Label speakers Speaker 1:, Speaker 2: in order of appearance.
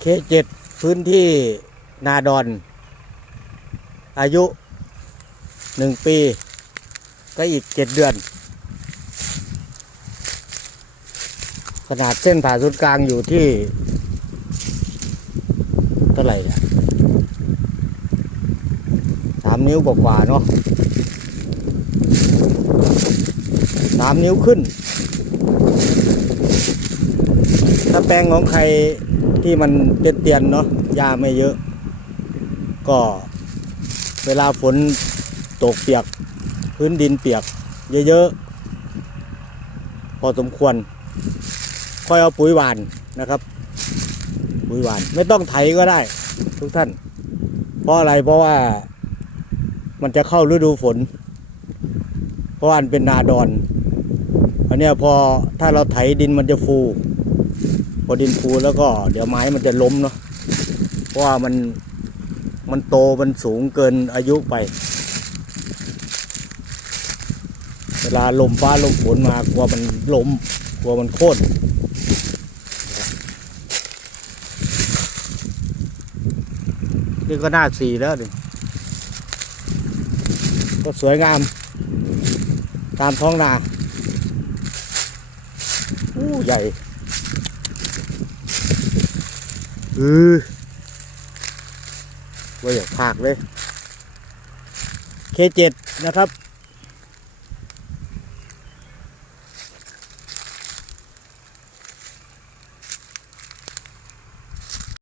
Speaker 1: เคเจ็ดพื้นที่นาดอน อายุหนึ่งปี ก็อีกเจ็ดเดือน ขนาดเส้นผ่าศูนย์กลางอยู่ที่เท่าไหร่เนี่ยสามนิ้วกว่าๆเนาะสามนิ้วขึ้น ถ้าแปลงของใครที่มันเตียนๆเนาะหญ้าไม่เยอะ ก็เวลาฝนตกเปียก พื้นดินเปียก เยอะๆ พอสมควร ค่อยเอาปุ๋ยหวานนะครับ ปุ๋ยหวาน ไม่ต้องไถก็ได้ ทุกท่าน เพราะอะไรเพราะว่ามันจะเข้าฤดูฝน เพราะว่ามันเป็นนาดอนอันนี้พอถ้าเราไถดินมันจะฟู อดินฟูแล้วก็เดี๋ยวไม้มันจะล้มเนาะเพราะว่ามันมันโตมันสูงเกินอายุไป เวลาลมฟ้าลมฝนมากลัวมันล้มกลัวมันโค่นนี่ก็หน้าสีแล้วดิก็สวยงาม ตามท้องนาอู้ใหญ่ อือว่าอยากพากเลยเคเจ็ดนะครับ